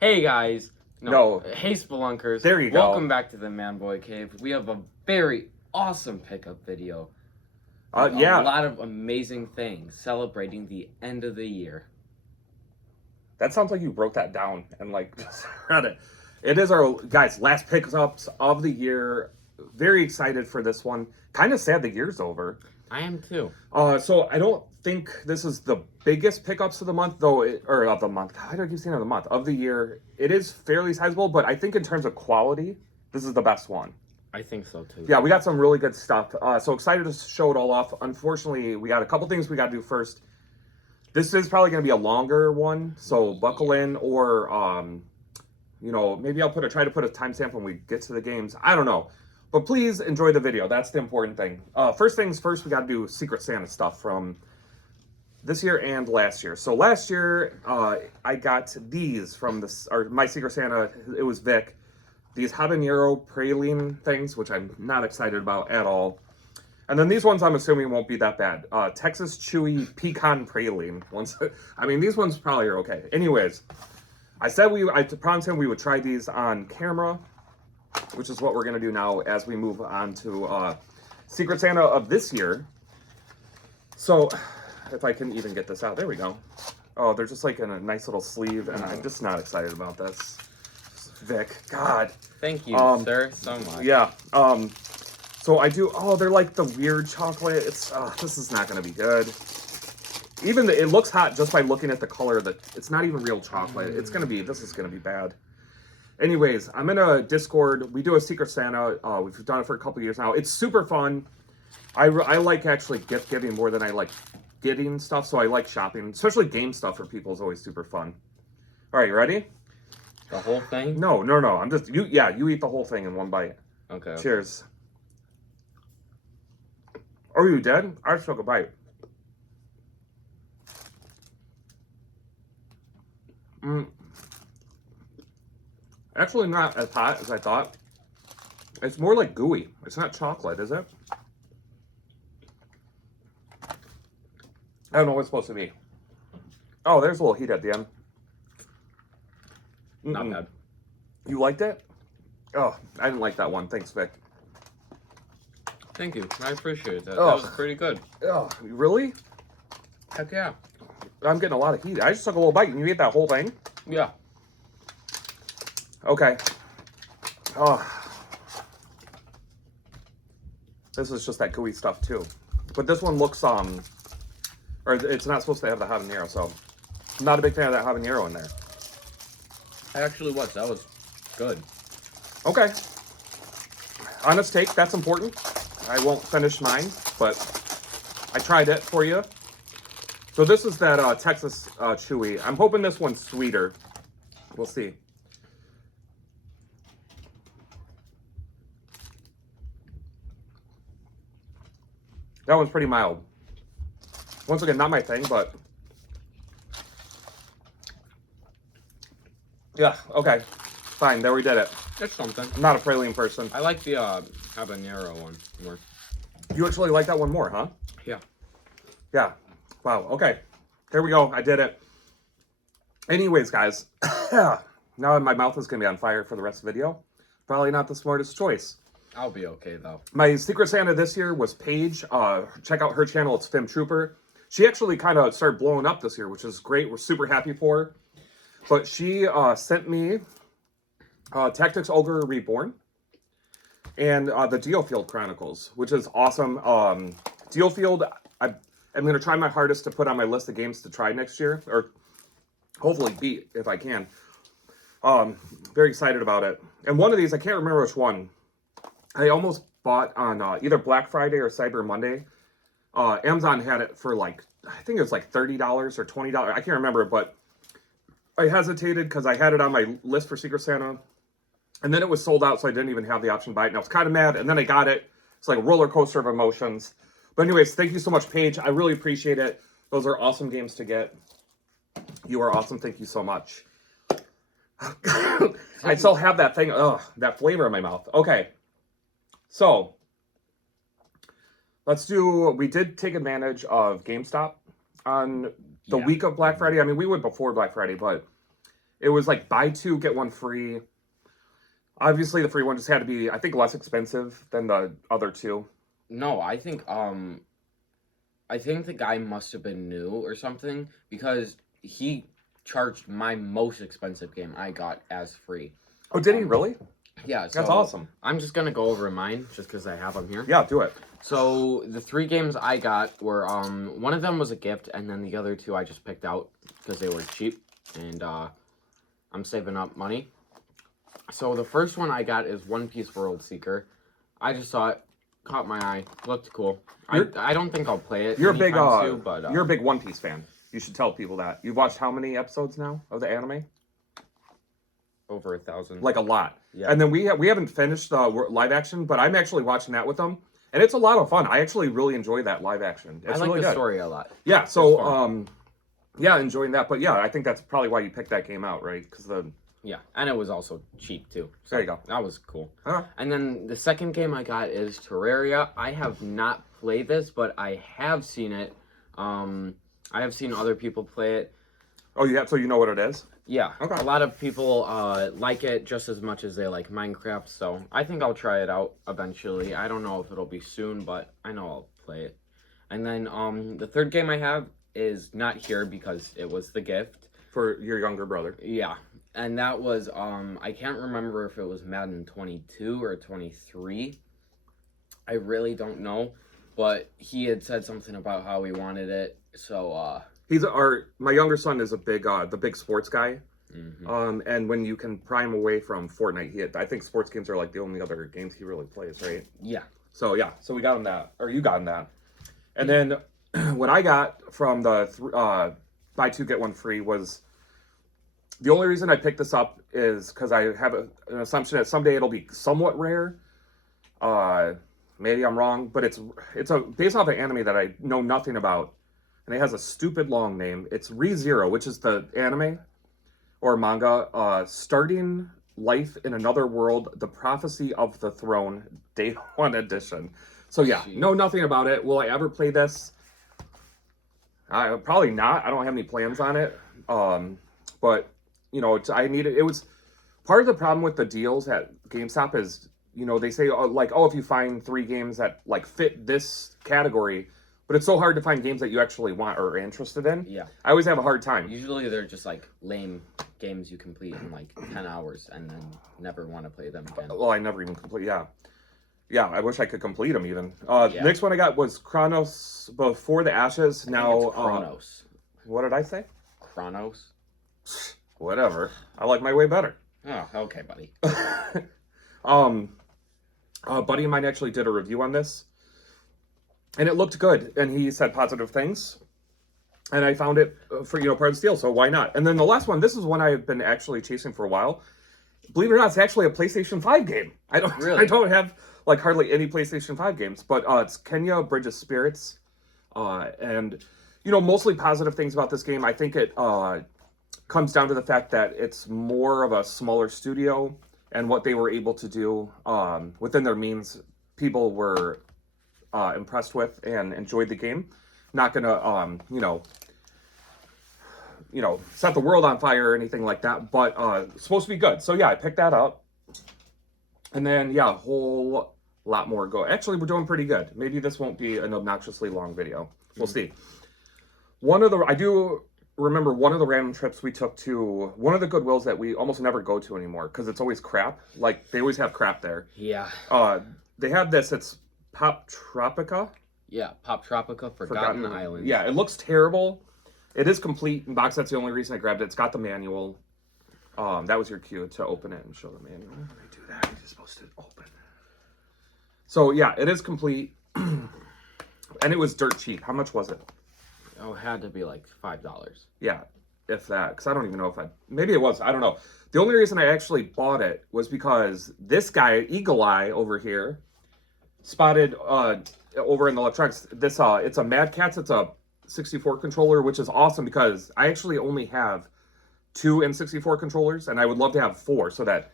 Hey guys. No. Hey Spelunkers. There you go. Welcome back to the Man Boy Cave. We have a very awesome pickup video. Yeah. A lot of amazing things celebrating the end of the year. That sounds like you wrote that down and like just read it. It is our guys last pickups of the year. Very excited for this one. Kind of sad the year's over. I am too. So I don't think this is the biggest pickups of the month, though, or of the month. How do I keep saying of the month? Of the year. It is fairly sizable, but I think in terms of quality, this is the best one. I think so too. Yeah, we got some really good stuff. So excited to show it all off. Unfortunately, we got a couple things we got to do first. This is probably going to be a longer one, so buckle in, or maybe I'll try to put a timestamp when we get to the games. I don't know. But please enjoy the video. That's the important thing. First things first, we got to do Secret Santa stuff from this year and last year. So last year, I got these from my Secret Santa. It was Vic. These habanero praline things, which I'm not excited about at all. And then these ones I'm assuming won't be that bad. Texas Chewy Pecan Praline ones. I mean, these ones probably are okay. Anyways, I promised him we would try these on camera, which is what we're going to do now as we move on to Secret Santa of this year. So, if I can even get this out. There we go. Oh, they're just like in a nice little sleeve, and I'm just not excited about this. Vic, God. Thank you, sir, so much. Yeah. So I do, they're like the weird chocolate. This is not going to be good. It looks hot just by looking at the color. It's not even real chocolate. This is going to be bad. Anyways, I'm in a Discord. We do a Secret Santa. We've done it for a couple years now. It's super fun. I like actually gift giving more than I like getting stuff. So I like shopping, especially game stuff for people is always super fun. All right, you ready? The whole thing? No. I'm just, you eat the whole thing in one bite. Okay. Cheers. Oh, you dead? I just took a bite. Actually not as hot as I thought. It's more like gooey. It's not chocolate, is it? I don't know what it's supposed to be. Oh, there's a little heat at the end. Not bad. You liked it? Oh, I didn't like that one. Thanks, Vic. Thank you. I appreciate that. Oh. That was pretty good. Oh, really? Heck yeah. I'm getting a lot of heat. I just took a little bite and you ate that whole thing? Yeah. Okay. Oh. This is just that gooey stuff too. But this one looks, or it's not supposed to have the habanero, so I'm not a big fan of that habanero in there. Actually, what? That was good. Okay. Honest take, that's important. I won't finish mine, but I tried it for you. So this is that Texas Chewy. I'm hoping this one's sweeter. We'll see. That one's pretty mild. Once again, not my thing, but yeah, okay. Fine, there we did it. It's something. I'm not a praline person. I like the habanero one more. You actually like that one more, huh? Yeah. Yeah. Wow, okay. Here we go. I did it. Anyways, guys. Now my mouth is going to be on fire for the rest of the video. Probably not the smartest choice. I'll be okay, though. My Secret Santa this year was Paige. Check out her channel. It's Film Trooper. She actually kind of started blowing up this year, which is great. We're super happy for her. But she sent me Tactics Ogre Reborn and the Geofield Chronicles, which is awesome. Geofield, I'm going to try my hardest to put on my list of games to try next year, or hopefully beat if I can. Very excited about it. And one of these, I can't remember which one, I almost bought on either Black Friday or Cyber Monday. Amazon had it for like, I think it was like $30 or $20. I can't remember, but I hesitated because I had it on my list for Secret Santa. And then it was sold out, so I didn't even have the option to buy it. And I was kind of mad, and then I got it. It's like a roller coaster of emotions. But anyways, thank you so much, Paige. I really appreciate it. Those are awesome games to get. You are awesome. Thank you so much. I still have that thing, that flavor in my mouth. Okay. So, we did take advantage of GameStop on the week of Black Friday. I mean, we went before Black Friday, but It was like buy two, get one free. Obviously, the free one just had to be, I think, less expensive than the other two. No, I think the guy must have been new or something because he charged my most expensive game I got as free. Oh, did he really? Yeah, so That's awesome. I'm just gonna go over mine just because I have them here. Yeah, do it. So the 3 games I got were one of them was a gift, and then the other 2 I just picked out because they were cheap, and I'm saving up money. So the first one I got is One Piece World Seeker. I just saw it, caught my eye, looked cool. I don't think I'll play it. You're a big soon, but, you're a big One Piece fan. You should tell people that. You've watched how many episodes now of the anime? over 1,000. Like a lot. Yeah. And then we haven't finished the live action, but I'm actually watching that with them, and it's a lot of fun. I actually really enjoy that live action. It's I like really the good. story a lot. Yeah. So yeah, enjoying that. But yeah, I think that's probably why you picked that game out, right? Because Yeah, and it was also cheap too. So there you go. That was cool. Huh. And then the second game I got is Terraria. I have not played this, but I have seen it. I have seen other people play it. Oh, you have, so you know what it is? Yeah, Okay. a lot of people like it just as much as they like Minecraft, so I think I'll try it out eventually. I don't know if it'll be soon, but I know I'll play it. And then the third game I have is not here because it was the gift. For your younger brother. Yeah, and that was, I can't remember if it was Madden 22 or 23. I really don't know, but he had said something about how he wanted it, so, My younger son is a big, the big sports guy. mhm. And when you can pry him away from Fortnite, I think sports games are like the only other games he really plays, right? Yeah. So yeah, so we got him that, or you got him that. And then what I got from the buy two, get one free was, the only reason I picked this up is because I have an assumption that someday it'll be somewhat rare. Maybe I'm wrong, but it's based off an anime that I know nothing about. And it has a stupid long name. It's ReZero, which is the anime or manga, starting life in another world, the prophecy of the throne, day 1 edition. So yeah, know nothing about it. Will I ever play this? Probably not. I don't have any plans on it. But you know, I needed. It was part of the problem with the deals at GameStop is, you know, they say if you find 3 games that like fit this category. But it's so hard to find games that you actually want or are interested in. Yeah. I always have a hard time. Usually they're just like lame games you complete in like 10 hours and then never want to play them again. Well, I never even complete. Yeah. Yeah, I wish I could complete them even. Yeah. Next one I got was Chronos Before the Ashes. I think Now, it's Chronos. What did I say? Chronos? Whatever. I like my way better. Oh, okay, buddy. A buddy of mine actually did a review on this. And it looked good, and he said positive things. And I found it for, part of the deal, so why not? And then the last one, this is one I've been actually chasing for a while. Believe it or not, it's actually a PlayStation 5 game. I don't have like hardly any PlayStation 5 games, but it's Kenya Bridge of Spirits. And mostly positive things about this game. I think it comes down to the fact that it's more of a smaller studio, and what they were able to do within their means, people were impressed with and enjoyed the game. Not gonna set the world on fire or anything like that, but it's supposed to be good. So yeah, I picked that up, and then a whole lot more go. Actually, we're doing pretty good. Maybe this won't be an obnoxiously long video. We'll see. I do remember one of the random trips we took to one of the Goodwills that we almost never go to anymore because it's always crap. Like they always have crap there. Yeah. They have this. It's Pop Tropica. Yeah, Pop Tropica, Forgotten Islands. Yeah, it looks terrible. It is complete in box. That's the only reason I grabbed it. It's got the manual. That was your cue to open it and show the manual. Let me do that. It's supposed to open. So yeah, it is complete, and it was dirt cheap. How much was it? Oh, it had to be like $5. Yeah, if that. Because I don't even know if maybe it was. I don't know. The only reason I actually bought it was because this guy, Eagle Eye over here, spotted over in the electronics this it's a Mad Catz. It's a 64 controller, which is awesome because I actually only have 2 N64 controllers, and I would love to have 4 so that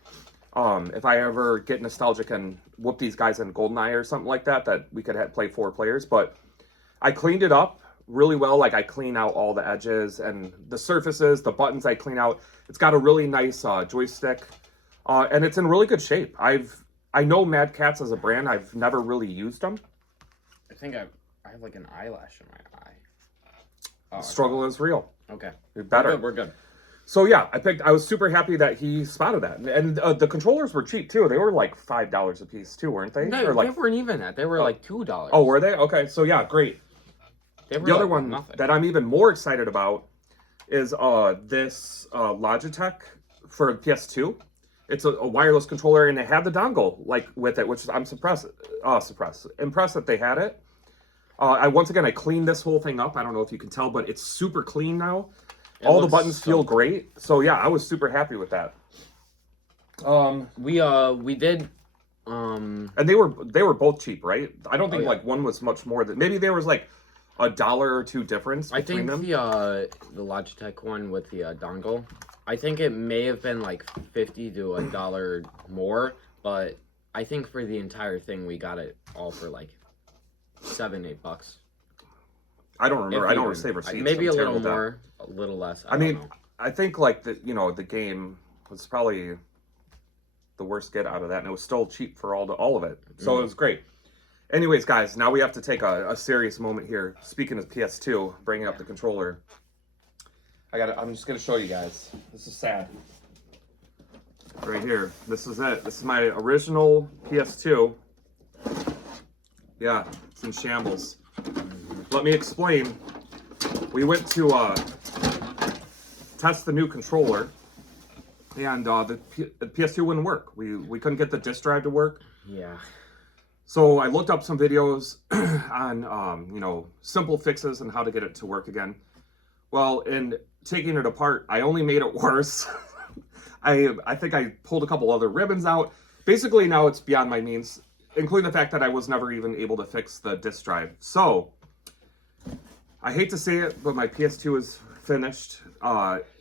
if I ever get nostalgic and whoop these guys in GoldenEye or something like that we could play 4 players. But I cleaned it up really well. Like I clean out all the edges and the surfaces, the buttons I clean out. It's got a really nice joystick, and it's in really good shape. I know Mad Catz as a brand. I've never really used them. I think I have like an eyelash in my eye. Oh, Struggle is real. Okay. You're better. We're good. So yeah, I was super happy that he spotted that, and the controllers were cheap too. They were like $5 a piece too, weren't they? No, they weren't even that. They were like $2. Oh, were they? Okay, so yeah, great. They were the other like one nothing. that I'm even more excited about is this Logitech for PS2. It's a wireless controller, and it had the dongle like with it, which I'm impressed that they had it. Once again, I cleaned this whole thing up. I don't know if you can tell, but it's super clean now. All the buttons feel great. So yeah, I was super happy with that. We did and they were both cheap, right? I don't think like one was much more than, maybe there was like $1 or $2 difference between them. The Logitech one with the dongle, I think it may have been like $50 to $1 more, but I think for the entire thing we got it all for like $7-8. I don't remember. I don't save receipts. Maybe a little more, a little less. I mean, I think like the game was probably the worst get out of that, and it was still cheap for all of it. So it was great. Anyways, guys, now we have to take a serious moment here. Speaking of PS2, bringing up the controller. I'm just gonna show you guys. This is sad. Right here. This is it. This is my original PS2. Yeah, it's in shambles. Let me explain. We went to test the new controller, and the PS2 wouldn't work. We couldn't get the disk drive to work. Yeah. So I looked up some videos on simple fixes and how to get it to work again. Well, in taking it apart, I only made it worse. I think I pulled a couple other ribbons out. Basically, now it's beyond my means, including the fact that I was never even able to fix the disk drive. So I hate to say it, but my PS2 is finished.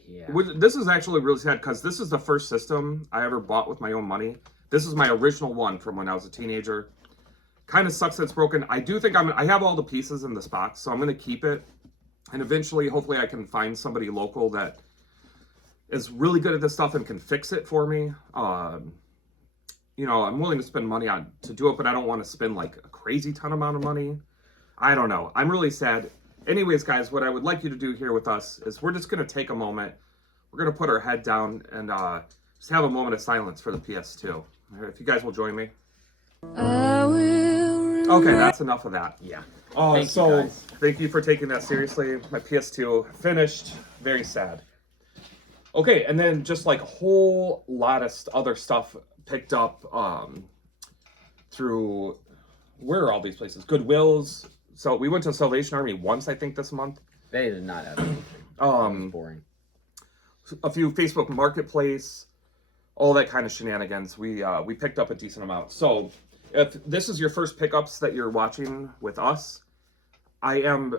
This is actually really sad because this is the first system I ever bought with my own money. This is my original one from when I was a teenager. Kind of sucks that it's broken. I do think I have all the pieces in this box, so I'm going to keep it. And eventually, hopefully, I can find somebody local that is really good at this stuff and can fix it for me. I'm willing to spend money to do it, but I don't want to spend like a crazy ton amount of money. I don't know. I'm really sad. Anyways, guys, what I would like you to do here with us is we're just going to take a moment. We're going to put our head down and just have a moment of silence for the PS2. If you guys will join me. Okay, that's enough of that. Yeah. Thank you for taking that seriously. My PS2 finished. Very sad. Okay, and then just like a whole lot of other stuff picked up through, where are all these places? Goodwills. So we went to Salvation Army once, I think, this month. They did not have anything. It was boring. A few Facebook Marketplace, all that kind of shenanigans. We picked up a decent amount. So if this is your first pickups that you're watching with us, I am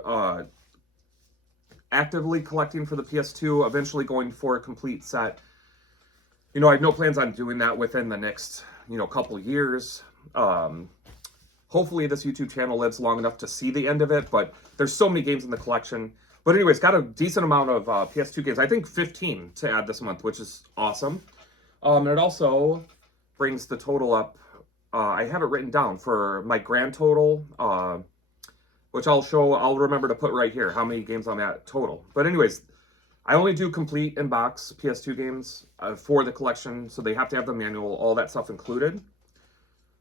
actively collecting for the PS2, eventually going for a complete set. I have no plans on doing that within the next, couple years. Hopefully this YouTube channel lives long enough to see the end of it, but there's so many games in the collection. But anyways, got a decent amount of PS2 games. I think 15 to add this month, which is awesome. And it also brings the total up. I have it written down for my grand total, which I'll remember to put right here, how many games I'm at total. But anyways, I only do complete in-box PS2 games for the collection, so they have to have the manual, all that stuff included.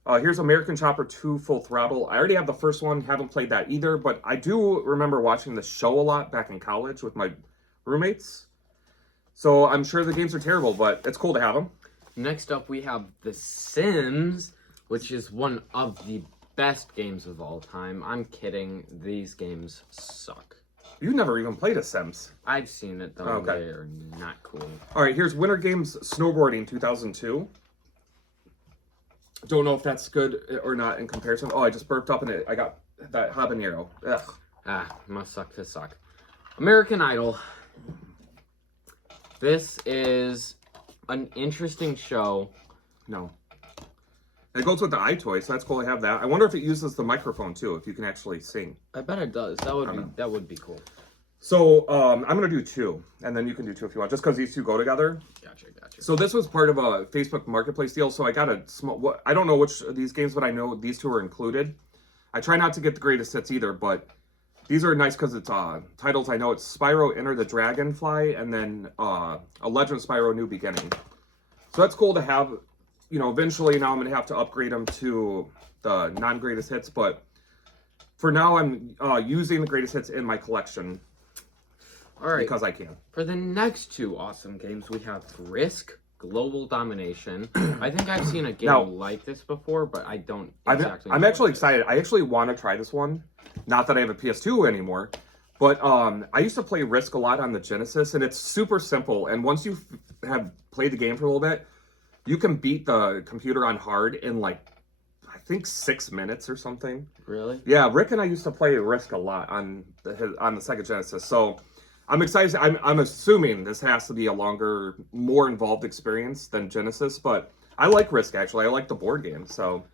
Here's American Chopper 2 Full Throttle. I already have the first one, haven't played that either, but I do remember watching the show a lot back in college with my roommates. So I'm sure the games are terrible, but it's cool to have them. Next up, we have The Sims, which is one of the best games of all time. I'm kidding. These games suck. You never even played a Sims. I've seen it, though. Okay. They are not cool. All right, here's Winter Games Snowboarding 2002. Don't know if that's good or not in comparison. Oh, I just burped up in it. I got that habanero. Ugh. Must suck to suck. American Idol. This is an interesting show. No. It goes with the iToy, so that's cool to have that. I wonder if it uses the microphone too, if you can actually sing. I bet it does. That would be cool. So I'm gonna do 2, and then you can do 2 if you want, just because these 2 go together. Gotcha. So this was part of a Facebook Marketplace deal. So I got a small. I don't know which of these games, but I know these 2 are included. I try not to get the greatest hits either, but these are nice because it's titles. I know it's Spyro Enter the Dragonfly, and then A Legend of Spyro New Beginning. So that's cool to have. You know, eventually now I'm gonna have to upgrade them to the non-greatest hits, but for now I'm using the greatest hits in my collection. All right. Because I can. For the next 2 awesome games, we have Risk Global Domination. I think I've seen a game like this before, but I don't exactly know. I'm actually excited. I actually want to try this one. Not that I have a PS2 anymore, but I used to play Risk a lot on the Genesis, and it's super simple. And once you have played the game for a little bit, you can beat the computer on hard in like, I think 6 minutes or something. Really? Yeah, Rick and I used to play Risk a lot on the Sega Genesis. So I'm excited. I'm assuming this has to be a longer, more involved experience than Genesis, but I like Risk actually. I like the board game, so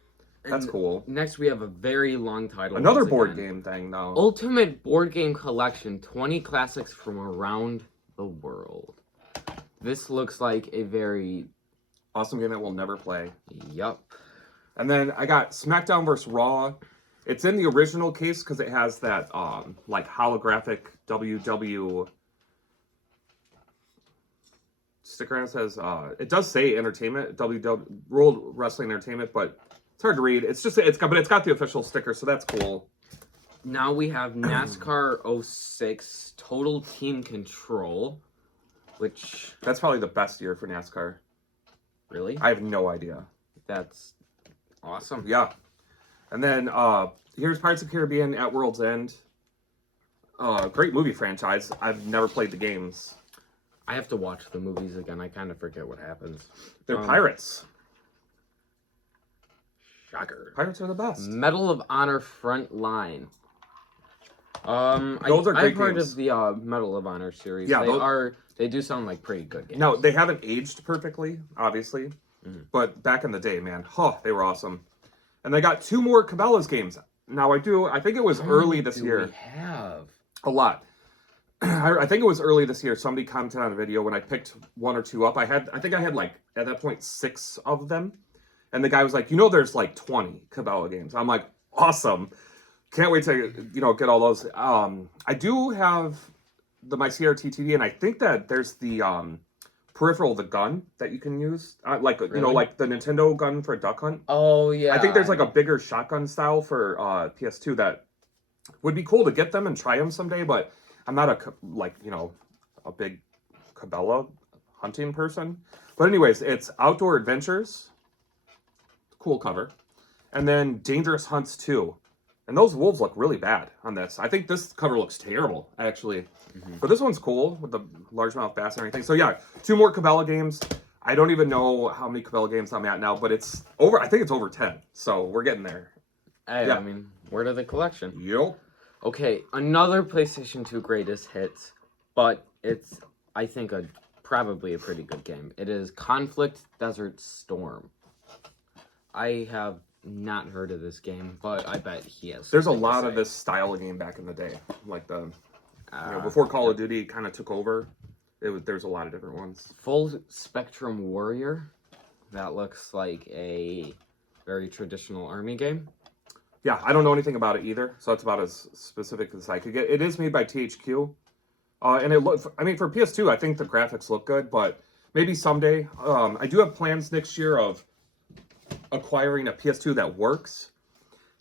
that's cool. Next, we have a very long title. Another board game thing, though. Ultimate Board Game Collection: 20 Classics from Around the World. This looks like a very awesome game that we'll never play. Yup. And then I got SmackDown vs. Raw. It's in the original case because it has that like holographic WW sticker on it. Says it does say entertainment, WW World Wrestling Entertainment, but it's hard to read. It's got the official sticker, so that's cool. Now we have NASCAR 06 Total Team Control, which that's probably the best year for NASCAR. Really? I have no idea. That's awesome. Yeah. And then here's Pirates of the Caribbean at World's End. Great movie franchise. I've never played the games. I have to watch the movies again. I kind of forget what happens. They're pirates. Shocker. Pirates are the best. Medal of Honor Front Line. Those are great I've heard games. of the Medal of Honor series. Yeah, they do sound like pretty good games. No, they haven't aged perfectly, obviously. But back in the day, man, they were awesome. And they got 2 more Cabela's games. Now I think it was early this year. We have a lot. I think it was early this year. Somebody commented on a video when I picked 1 or 2 up. I think I had like at that point 6 of them. And the guy was like, there's like 20 Cabela games. I'm like, awesome. Can't wait to, get all those. I do have my CRT TV, and I think that there's the peripheral, the gun that you can use, like like the Nintendo gun for Duck Hunt. Oh yeah. I think there's like a bigger shotgun style for PS2 that would be cool to get them and try them someday. But I'm not a big Cabela hunting person. But anyways, it's Outdoor Adventures. Cool cover. And then Dangerous Hunts 2. And those wolves look really bad on this. I think this cover looks terrible, actually. But this one's cool with the largemouth bass and everything. So yeah, 2 more Cabela games. I don't even know how many Cabela games I'm at now, but it's over. I think it's over 10. So we're getting there. Hey, yeah. I mean, word of the collection. Yep. Okay, another PlayStation 2 greatest hits, but it's, I think, probably a pretty good game. It is Conflict Desert Storm. I have not heard of this game, but I bet he has. There's a lot of this style of game back in the day, like before Call of Duty kind of took over. There's a lot of different ones. Full Spectrum Warrior. That looks like a very traditional army game. Yeah, I don't know anything about it either, so that's about as specific as I could get. It is made by THQ, and for PS2, I think the graphics look good, but maybe someday. I do have plans next year of acquiring a PS2 that works,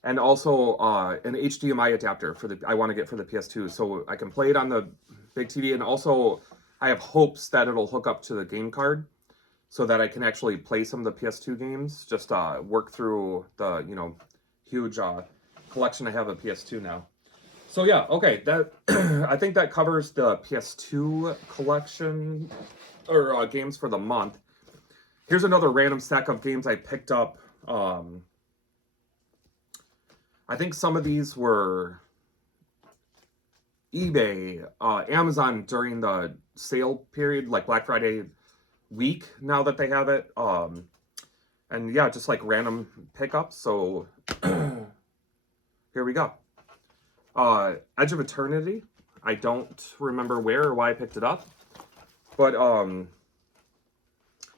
and also an HDMI adapter I want to get for the PS2, so I can play it on the big TV, and also I have hopes that it'll hook up to the game card, so that I can actually play some of the PS2 games. Just work through the huge collection I have of PS2 now. So yeah, okay, that I think that covers the PS2 collection or games for the month. Here's another random stack of games I picked up. I think some of these were eBay, Amazon during the sale period, like Black Friday week, now that they have it. And yeah, just like random pickups. So here we go. Edge of Eternity. I don't remember where or why I picked it up. But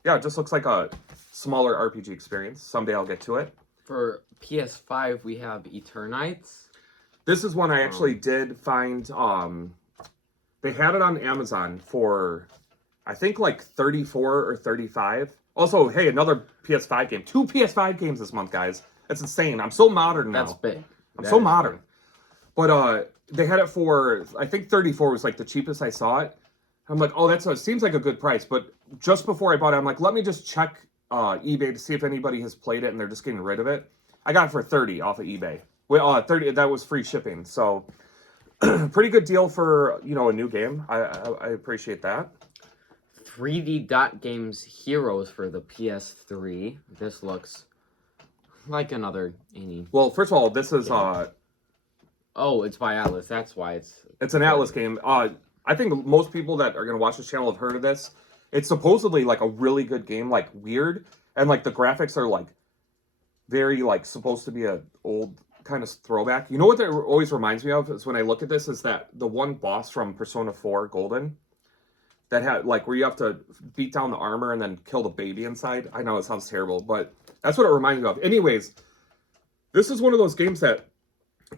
yeah, it just looks like a smaller RPG experience. Someday I'll get to it. For PS5, we have Eternites. This is one I actually did find. They had it on Amazon for, I think, like 34 or 35. Also, hey, another PS5 game. 2 PS5 games this month, guys. That's insane. I'm so modern now. That's big. I'm so modern. But they had it for, I think 34 was like the cheapest I saw it. I'm like, oh, it seems like a good price. But just before I bought it, I'm like, let me just check eBay to see if anybody has played it and they're just getting rid of it. I got it for 30 off of eBay. Well, 30, that was free shipping. So pretty good deal for, you know, a new game. I appreciate that. 3D Dot Games Heroes for the PS3. This looks like another indie. Well, first of all, this is Oh, it's by Atlas. That's why it's an Atlas game. I think most people that are going to watch this channel have heard of this. It's supposedly like a really good game, like weird, and like the graphics are like very like supposed to be a old kind of throwback. You know what that always reminds me of is when I look at this is that the one boss from Persona 4 Golden that had like where you have to beat down the armor and then kill the baby inside. I know it sounds terrible, but that's what it reminds me of. Anyways, this is one of those games that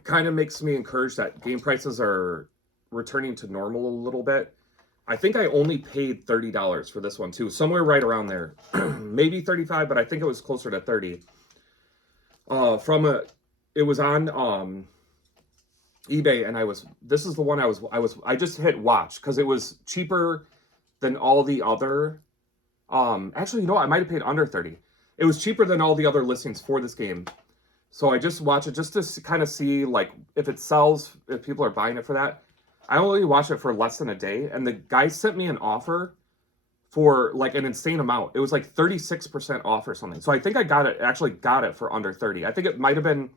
kind of makes me encouraged that game prices are returning to normal a little bit. I think I only paid $30 for this one too, somewhere right around there. Maybe 35, but I think it was closer to 30. It was on eBay, and this is the one I just hit watch because it was cheaper than all the other. Actually, you know what? I might have paid under 30. It was cheaper than all the other listings for this game. So I just watch it just to kind of see like if it sells, if people are buying it for that. I only watched it for less than a day, and the guy sent me an offer for like an insane amount. It was like 36% off or something. So I think I actually got it for under 30. I think it might have been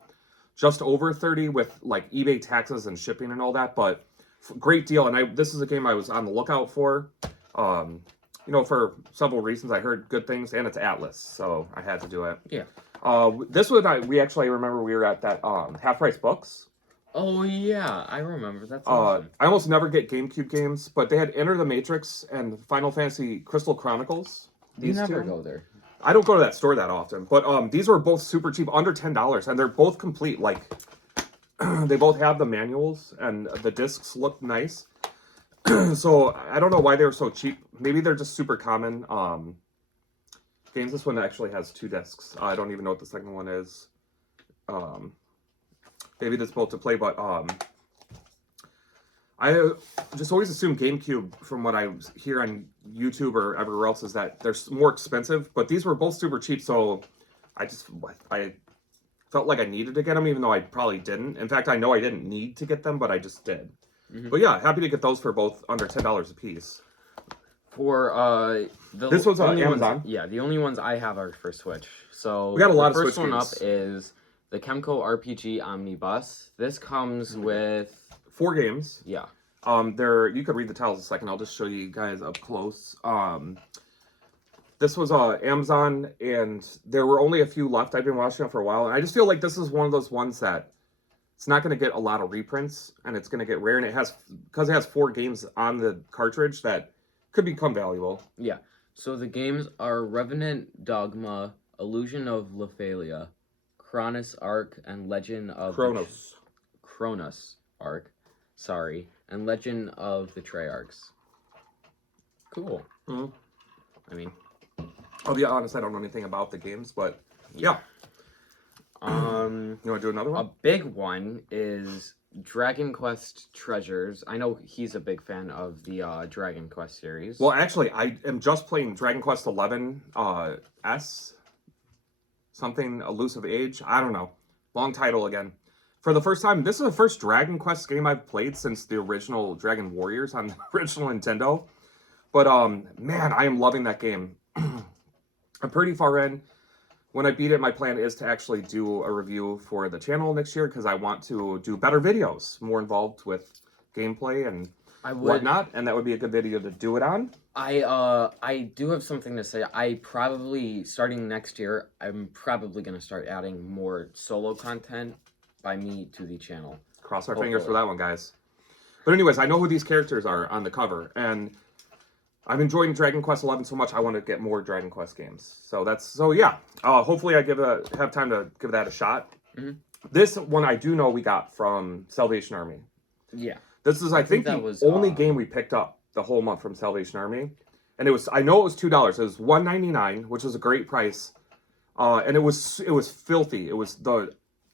just over 30 with like eBay taxes and shipping and all that, but great deal. And this is a game I was on the lookout for. You know, for several reasons. I heard good things, and it's Atlas, so I had to do it. Yeah. This was I remember we were at that Half Price Books. Oh yeah, I remember. That's awesome. I almost never get GameCube games, but they had Enter the Matrix and Final Fantasy Crystal Chronicles. You never go there. I don't go to that store that often, but these were both super cheap, under $10, and they're both complete. Like they both have the manuals, and the discs look nice. So I don't know why they were so cheap. Maybe they're just super common games. This one actually has 2 discs. I don't even know what the second one is. Maybe that's both to play, but I just always assume GameCube, from what I hear on YouTube or everywhere else, is that they're more expensive. But these were both super cheap, so I felt like I needed to get them, even though I probably didn't. In fact, I know I didn't need to get them, but I just did. Mm-hmm. But yeah, happy to get those for both under $10 a piece. For this was on Amazon. The only ones I have are for Switch. So we got a lot of Switch games. The first one up is the Kemco RPG Omnibus. This comes with 4 games. Yeah. You could read the titles in a second. I'll just show you guys up close. This was Amazon, and there were only a few left. I've been watching it for a while, and I just feel like this is one of those ones that it's not going to get a lot of reprints, and it's going to get rare, and because it has 4 games on the cartridge that could become valuable. Yeah. So the games are Revenant Dogma, Illusion of Lephalia, Chronos Arc, and Legend of Chronos Arc. Sorry, and Legend of the Treyarchs. Cool. Mm-hmm. I mean, I'll be honest, I don't know anything about the games, but yeah. You want to do another one? A big one is Dragon Quest Treasures. I know he's a big fan of the Dragon Quest series. Well, actually, I am just playing Dragon Quest 11 S. Something Elusive Age. I don't know. Long title again. For the first time, this is the first Dragon Quest game I've played since the original Dragon Warriors on the original Nintendo. But, man, I am loving that game. I'm pretty far in. When I beat it, my plan is to actually do a review for the channel next year because I want to do better videos, more involved with gameplay. And whatnot, and that would be a good video to do it on. I do have something to say. I probably, starting next year, I'm probably going to start adding more solo content by me to the channel. Cross our fingers for that one, guys. But anyways, I know who these characters are on the cover, and I'm enjoying Dragon Quest XI so much, I want to get more Dragon Quest games. So yeah. Hopefully I have time to give that a shot. Mm-hmm. This one I do know we got from Salvation Army. Yeah. This is, I think that the was, only game we picked up the whole month from Salvation Army. And I know it was $2. It was $1.99, which was a great price. And it was filthy. It was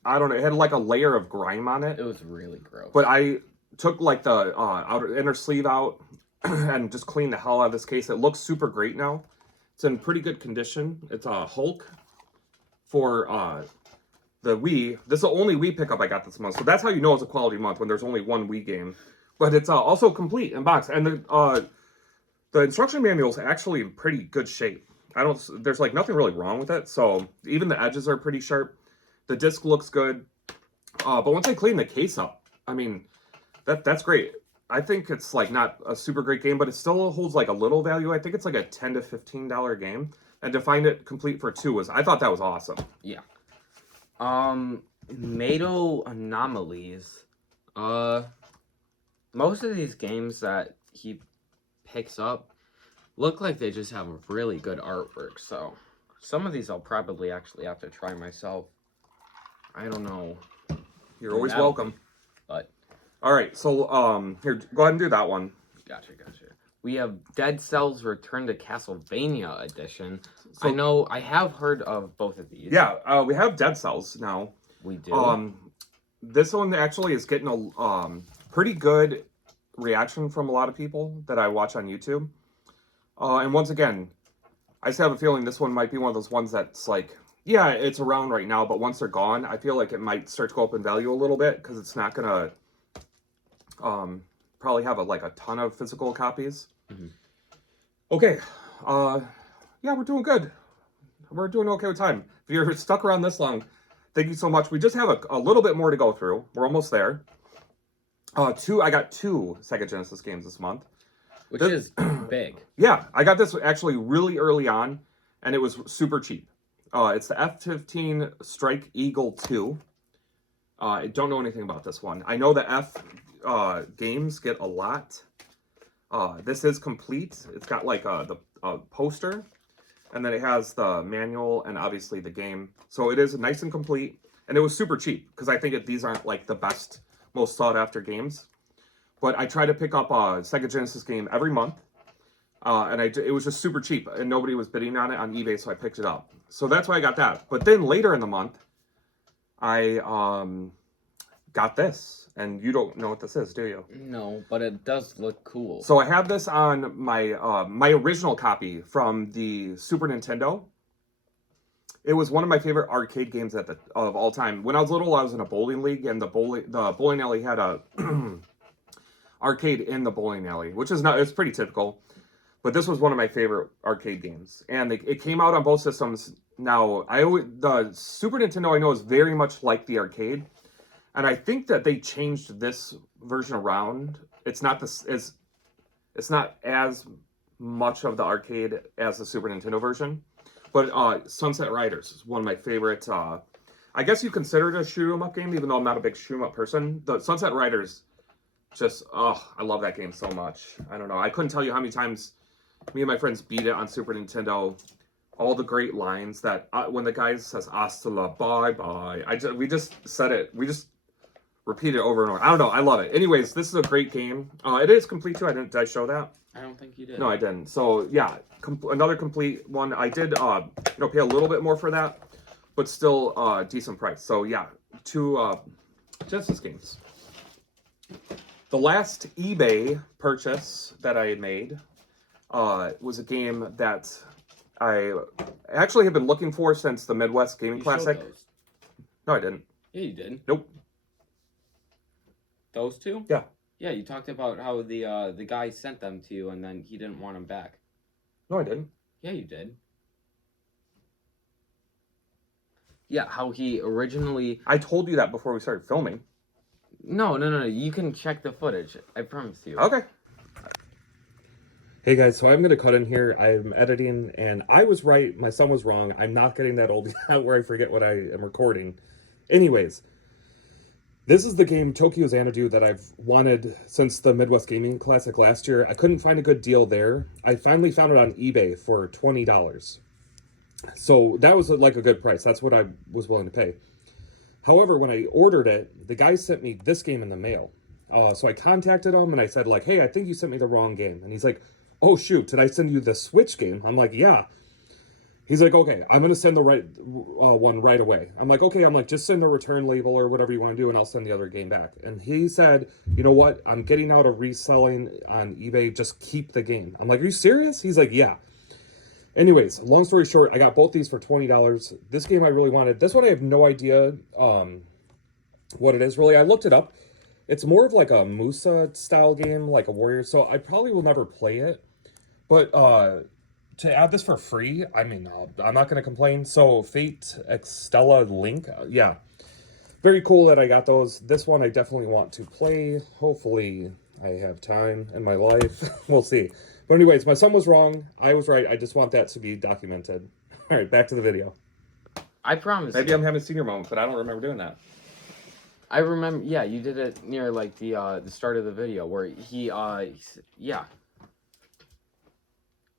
I don't know, it had like a layer of grime on it. It was really gross. But I took like the inner sleeve out and just cleaned the hell out of this case. It looks super great now. It's in pretty good condition. It's a Hulk for the Wii. This is the only Wii pickup I got this month. So that's how you know it's a quality month, when there's only one Wii game. But it's also complete in box. And the instruction manual is actually in pretty good shape. There's like nothing really wrong with it. So even the edges are pretty sharp. The disc looks good. But once I clean the case up, I mean, that's great. I think it's like not a super great game, but it still holds like a little value. I think it's like a $10 to $15 game. And to find it complete for $2 I thought that was awesome. Yeah. Mato Anomalies. Most of these games that he picks up look like they just have really good artwork, so some of these I'll probably actually have to try myself. I don't know. You're always welcome. But all right, so here, go ahead and do that one. Gotcha. We have Dead Cells Return to Castlevania edition. So, I know I have heard of both of these. Yeah, we have Dead Cells now. We do. This one actually is getting a pretty good reaction from a lot of people that I watch on YouTube. And once again, I just have a feeling this one might be one of those ones that's like, yeah, it's around right now, but once they're gone, I feel like it might start to go up in value a little bit, because it's not gonna probably have a ton of physical copies. Mm-hmm. Okay, yeah, we're doing good. We're doing okay with time. If you're stuck around this long, thank you so much. We just have a little bit more to go through. We're almost there. I got 2 Sega Genesis games this month. Which is big. Yeah, I got this actually really early on, and it was super cheap. It's the F-15 Strike Eagle 2. I don't know anything about this one. I know the F games get a lot. This is complete. It's got like the poster, and then it has the manual and obviously the game. So it is nice and complete, and it was super cheap, because I think these aren't like the best, most sought after games. But I try to pick up a Sega Genesis game every month, and it was just super cheap, and nobody was bidding on it on eBay, so I picked it up. So that's why I got that. But then later in the month, I got this, and you don't know what this is, do you? No, but it does look cool. So I have this on my my original copy from the Super Nintendo. It was one of my favorite arcade games of all time. When I was little, I was in a bowling league, and the bowling alley had a arcade in the bowling alley, which is it's pretty typical. But this was one of my favorite arcade games, and it came out on both systems. Now, the Super Nintendo I know is very much like the arcade, and I think that they changed this version around. It's not it's not as much of the arcade as the Super Nintendo version, but Sunset Riders is one of my favorite. I guess you consider it a shoot 'em up game, even though I'm not a big shoot 'em up person. The Sunset Riders, I love that game so much. I don't know. I couldn't tell you how many times me and my friends beat it on Super Nintendo. All the great lines that when the guy says "Hasta la bye bye," we just said it. We just repeat it over and over. I don't know. I love it. Anyways, this is a great game. It is complete too. Did I show that? I don't think you did. No, I didn't. So yeah, another complete one. I did pay a little bit more for that, but still decent price. So yeah, 2 Genesis games. The last eBay purchase that I had made was a game that I actually have been looking for since the Midwest Gaming Classic. Those. No, I didn't. Yeah, you did. Nope. Those 2? Yeah. Yeah, you talked about how the guy sent them to you, and then he didn't want them back. No, I didn't. Yeah, you did. Yeah, how he originally... I told you that before we started filming. No. You can check the footage. I promise you. Okay. Hey guys, so I'm going to cut in here. I'm editing, and I was right. My son was wrong. I'm not getting that old yet where I forget what I am recording. Anyways, this is the game Tokyo Xanadu that I've wanted since the Midwest Gaming Classic last year. I couldn't find a good deal there. I finally found it on eBay for $20. So that was like a good price. That's what I was willing to pay. However, when I ordered it, the guy sent me this game in the mail. So I contacted him and I said, like, hey, I think you sent me the wrong game. And he's like, oh, shoot, did I send you the Switch game? I'm like, yeah. He's like, okay, I'm going to send the right one right away. I'm like, okay, I'm like, just send the return label or whatever you want to do, and I'll send the other game back. And he said, you know what? I'm getting out of reselling on eBay. Just keep the game. I'm like, are you serious? He's like, yeah. Anyways, long story short, I got both these for $20. This game I really wanted. This one I have no idea what it is really. I looked it up. It's more of like a Musa style game, like a warrior. So I probably will never play it. But to add this for free, I mean, I'm not going to complain. So Fate Extella Link, yeah. Very cool that I got those. This one I definitely want to play. Hopefully I have time in my life. We'll see. But anyways, my son was wrong. I was right. I just want that to be documented. All right, back to the video. I promise. Maybe I'm having a senior moment, but I don't remember doing that. I remember, yeah, you did it near like the start of the video where yeah.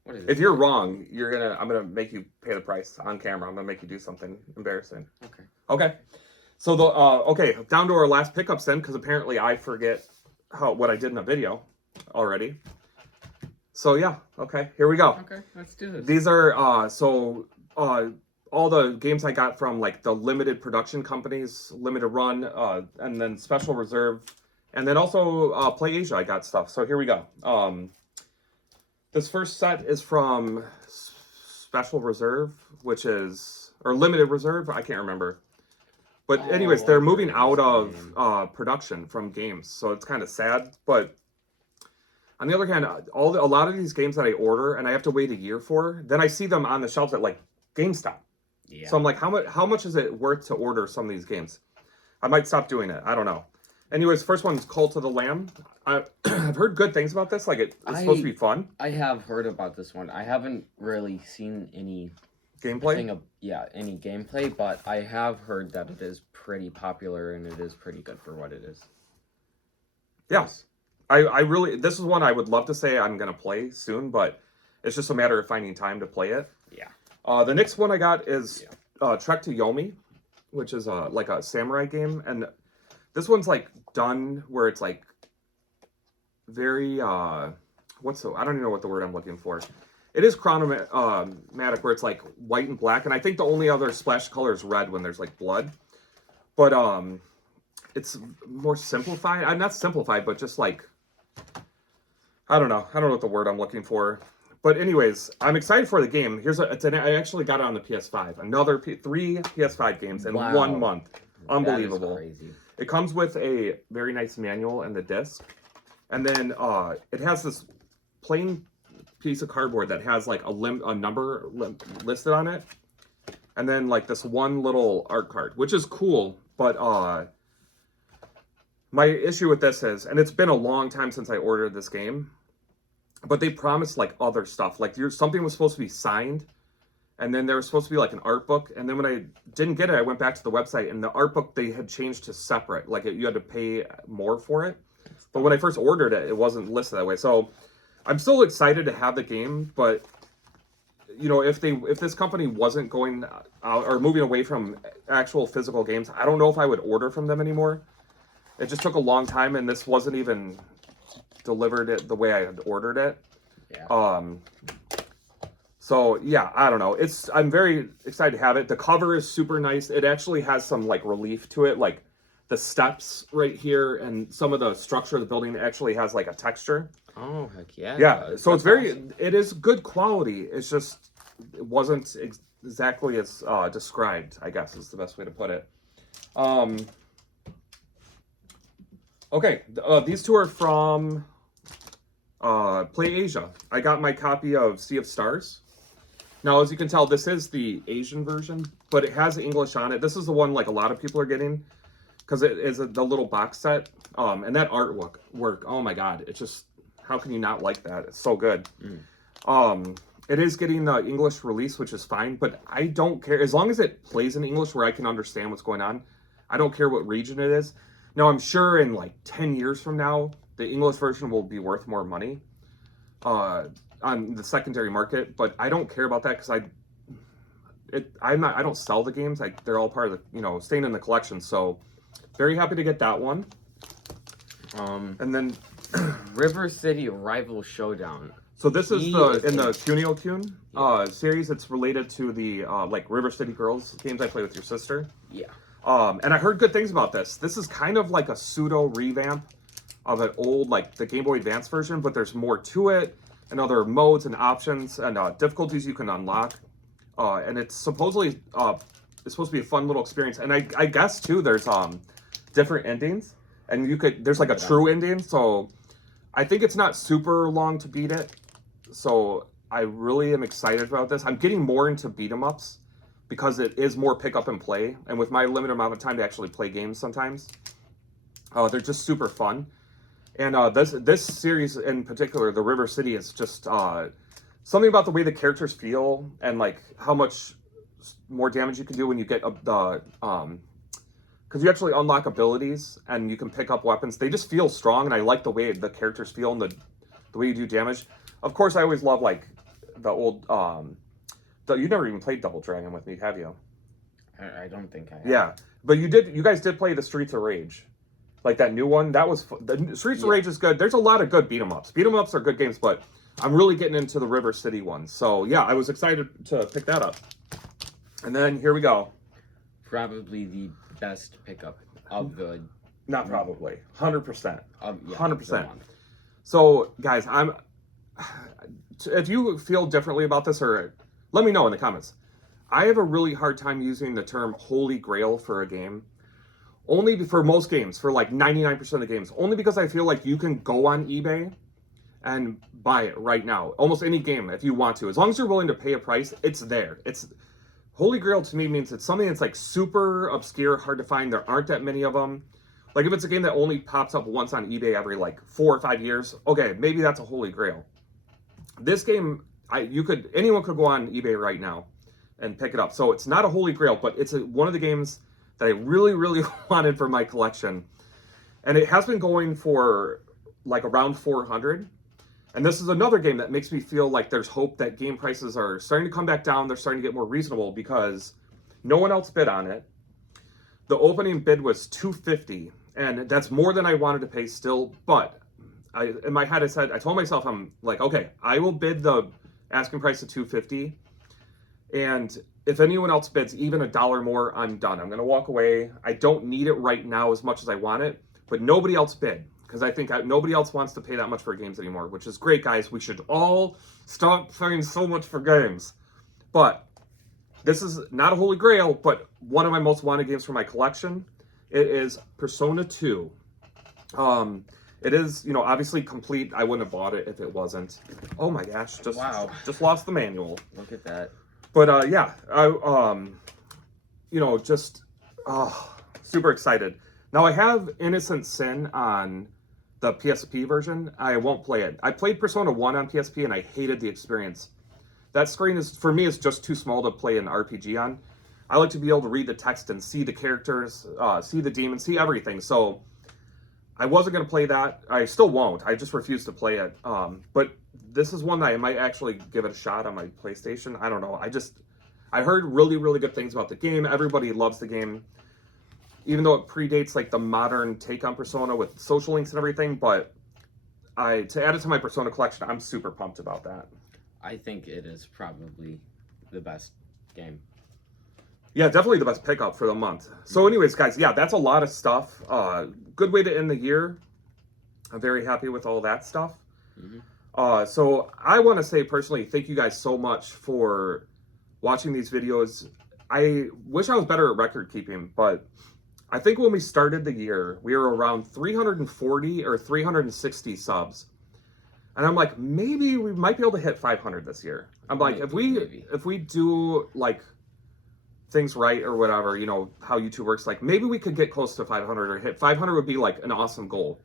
What is it? If you're wrong, I'm gonna make you pay the price on camera. I'm gonna make you do something embarrassing. Okay. Okay. So okay, down to our last pickups then, because apparently I forget what I did in a video already. So yeah, okay, here we go. Okay, let's do this. These are all the games I got from like the limited production companies, limited run, and then special reserve, and then also Play Asia. I got stuff. So here we go. This first set is from Special Reserve, or Limited Reserve. I can't remember. But anyways, they're moving out of production from games, so it's kind of sad. But on the other hand, a lot of these games that I order and I have to wait a year for, then I see them on the shelves at like GameStop. Yeah. So I'm like, how much is it worth to order some of these games? I might stop doing it. I don't know. Anyways, first one's Cult of the Lamb. I've heard good things about this. Like it's supposed to be fun. I have heard about this one. I haven't really seen any gameplay. Any gameplay, but I have heard that it is pretty popular and it is pretty good for what it is. Yes. I really, this is one I would love to say I'm going to play soon, but it's just a matter of finding time to play it. Yeah. The next one I got is TR2 Yomi, which is like a samurai game. And this one's like done where it's like very, I don't even know what the word I'm looking for. It is chromatic where it's like white and black. And I think the only other splash color is red when there's like blood. But it's more simplified. I'm not simplified, but just like, I don't know what the word I'm looking for. But anyways, I'm excited for the game. I actually got it on the PS5. Another 3 PS5 games in 1 month. Unbelievable. That is crazy. It comes with a very nice manual and the disc. And then it has this plain piece of cardboard that has like a number listed on it. And then like this one little art card, which is cool. But my issue with this is, and it's been a long time since I ordered this game, but they promised like other stuff. Like something was supposed to be signed, and then there was supposed to be like an art book. And then when I didn't get it, I went back to the website, and the art book they had changed to separate. Like you had to pay more for it. But when I first ordered it, it wasn't listed that way. So I'm still excited to have the game, but you know, if this company wasn't going out or moving away from actual physical games, I don't know if I would order from them anymore. It just took a long time, and this wasn't even delivered it the way I had ordered it. Yeah. So yeah, I don't know. I'm very excited to have it. The cover is super nice. It actually has some like relief to it, like the steps right here and some of the structure of the building actually has like a texture. Oh heck yeah! Yeah, so it's it is good quality. It's just it wasn't exactly as described, I guess is the best way to put it. Okay, these two are from Play Asia. I got my copy of Sea of Stars. Now, as you can tell, this is the Asian version, but it has English on it. This is the one like a lot of people are getting because it is the little box set. And that artwork, oh my god, it's just how can you not like that? It's so good. Mm. It is getting the English release, which is fine, but I don't care. As long as it plays in English where I can understand what's going on, I don't care what region it is. Now, I'm sure in like 10 years from now, the English version will be worth more money on the secondary market, but I don't care about that because I don't sell the games. They're all part of the, staying in the collection. So very happy to get that one. And then River City Rival Showdown. so this is in the Kunio-kun series. It's related to the like River City Girls games I play with your sister. Yeah. And I heard good things about this. This is kind of like a pseudo revamp of an old, like the Game Boy Advance version, but there's more to it and other modes and options and difficulties you can unlock. And it's supposedly it's supposed to be a fun little experience. And I guess too, there's different endings, and there's like a true ending. So I think it's not super long to beat it. So I really am excited about this. I'm getting more into beat 'em ups because it is more pick up and play. And with my limited amount of time to actually play games sometimes, they're just super fun. And this series in particular, the River City, is just something about the way the characters feel and like how much more damage you can do when you get the because you actually unlock abilities and you can pick up weapons. They just feel strong, and I like the way the characters feel and the way you do damage. Of course, I always love like the old you never even played Double Dragon with me, have you? I don't think I have. Yeah, but you guys did play the Streets of Rage, like that new one. That was the Streets of Rage is good. There's a lot of good beat 'em ups. Beat 'em ups are good games, but I'm really getting into the River City one. So yeah, I was excited to pick that up. And then here we go. Probably the best pickup of the. Not probably. 100%. 100%. So guys, if you feel differently about this, or let me know in the comments. I have a really hard time using the term holy grail for a game. Only for most games, for like 99% of the games. Only because I feel like you can go on eBay and buy it right now. Almost any game if you want to. As long as you're willing to pay a price, it's there. Holy grail to me means it's something that's like super obscure, hard to find. There aren't that many of them. Like if it's a game that only pops up once on eBay every like 4 or 5 years, okay, maybe that's a holy grail. This game, anyone could go on eBay right now and pick it up. So it's not a holy grail, but it's one of the games that I really, really wanted for my collection. And it has been going for like around 400. And this is another game that makes me feel like there's hope that game prices are starting to come back down. They're starting to get more reasonable because no one else bid on it. The opening bid was $250, and that's more than I wanted to pay still. But in my head, I told myself, I'm like, okay, I will bid the asking price of $250. And if anyone else bids even $1 more, I'm done. I'm going to walk away. I don't need it right now as much as I want it, but nobody else bid. Because I think nobody else wants to pay that much for games anymore, which is great, guys. We should all stop paying so much for games. But this is not a holy grail, but one of my most wanted games for my collection. It is Persona 2. It is, obviously complete. I wouldn't have bought it if it wasn't. Oh my gosh, just lost the manual. Look at that. But yeah, super excited. Now I have Innocent Sin on the PSP version. I won't play it. I played Persona 1 on PSP and I hated the experience. That screen for me, is just too small to play an RPG on. I like to be able to read the text and see the characters, see the demons, see everything. So I wasn't going to play that. I still won't. I just refuse to play it. But this is one that I might actually give it a shot on my PlayStation. I don't know. I heard really, really good things about the game. Everybody loves the game, even though it predates like the modern take on Persona with social links and everything. But to add it to my Persona collection, I'm super pumped about that. I think it is probably the best game. Yeah, definitely the best pickup for the month. So anyways, guys, yeah, that's a lot of stuff. Good way to end the year. I'm very happy with all that stuff. Mm-hmm. So I want to say personally, thank you guys so much for watching these videos. I wish I was better at record keeping, but I think when we started the year, we were around 340 or 360 subs. And I'm like, maybe we might be able to hit 500 this year. I'm like, if we do like things right or whatever, how YouTube works, like maybe we could get close to 500 or hit 500 would be like an awesome goal.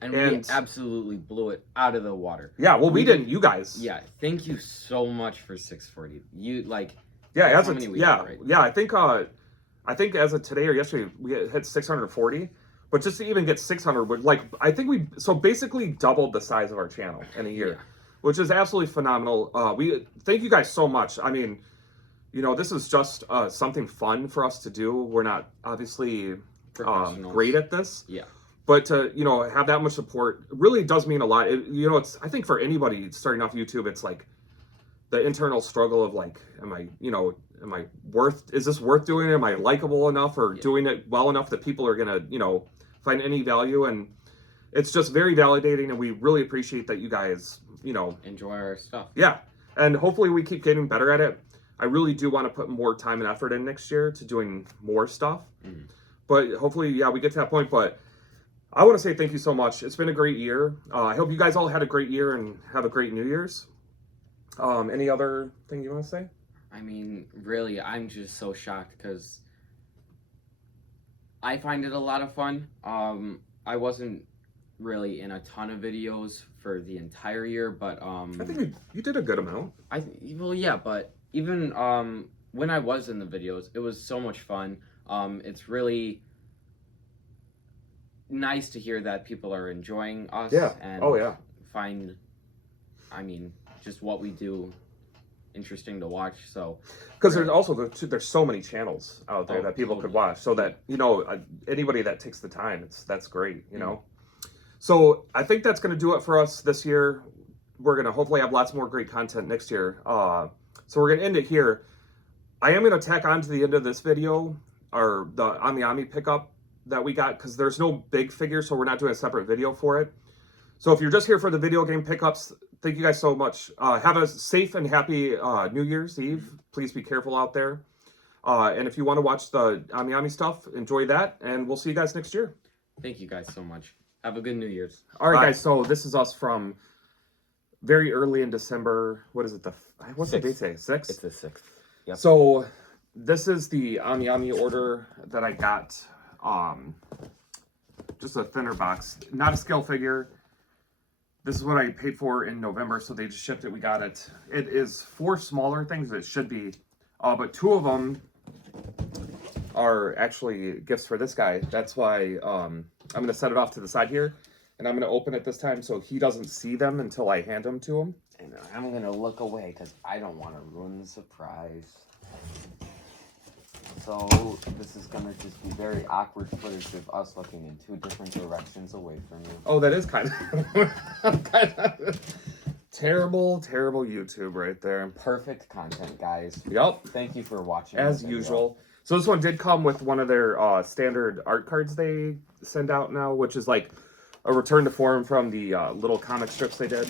And we absolutely blew it out of the water. Yeah, well, we didn't. You guys. Yeah, thank you so much for 640. You like. Yeah, as of yeah. I think as of today or yesterday we hit 640. But just to even get 600 would I think we basically doubled the size of our channel in a year, which is absolutely phenomenal. We thank you guys so much. I mean, this is just something fun for us to do. We're not obviously great at this. Yeah. But to, have that much support really does mean a lot. It's I think for anybody starting off YouTube, it's like the internal struggle of like, is this worth doing? Am I likable enough or doing it well enough that people are going to, find any value? And it's just very validating. And we really appreciate that you guys, enjoy our stuff. Yeah. And hopefully we keep getting better at it. I really do want to put more time and effort in next year to doing more stuff. Mm-hmm. But hopefully, we get to that point. But I want to say thank you so much. It's been a great year. I hope you guys all had a great year and have a great New Year's. Any other thing you want to say? I mean, really, I'm just so shocked because I find it a lot of fun. I wasn't really in a ton of videos for the entire year, but I think you did a good amount. But even when I was in the videos, it was so much fun. It's really nice to hear that people are enjoying us and find, just what we do interesting to watch. So because there's so many channels out there that people could watch, so that anybody that takes the time, that's great. So I think that's going to do it for us this year. We're going to hopefully have lots more great content next year. So we're going to end it here. I am going to tack on to the end of this video or the Amiami pickup that we got, because there's no big figure, so we're not doing a separate video for it. So if you're just here for the video game pickups, thank you guys so much. Have a safe and happy New Year's Eve. Please be careful out there. And if you want to watch the Amiami stuff, enjoy that. And we'll see you guys next year. Thank you guys so much. Have a good New Year's. All right, guys. So this is us from very early in December. What is it? What's the date say? 6th? It's the 6th. Yep. So this is the Amiami order that I got. Just a thinner box. Not a scale figure. This is what I paid for in November, so they just shipped it. We got it. It is 4 smaller things. It should be. But 2 of them are actually gifts for this guy. That's why I'm going to set it off to the side here. And I'm going to open it this time so he doesn't see them until I hand them to him. And I'm going to look away because I don't want to ruin the surprise. So this is going to just be very awkward footage of us looking in 2 different directions away from you. Oh, that is kind of terrible YouTube right there. Perfect content, guys. Yep. Thank you for watching. As usual. So this one did come with one of their standard art cards they send out now, which is like a return to form from the little comic strips they did.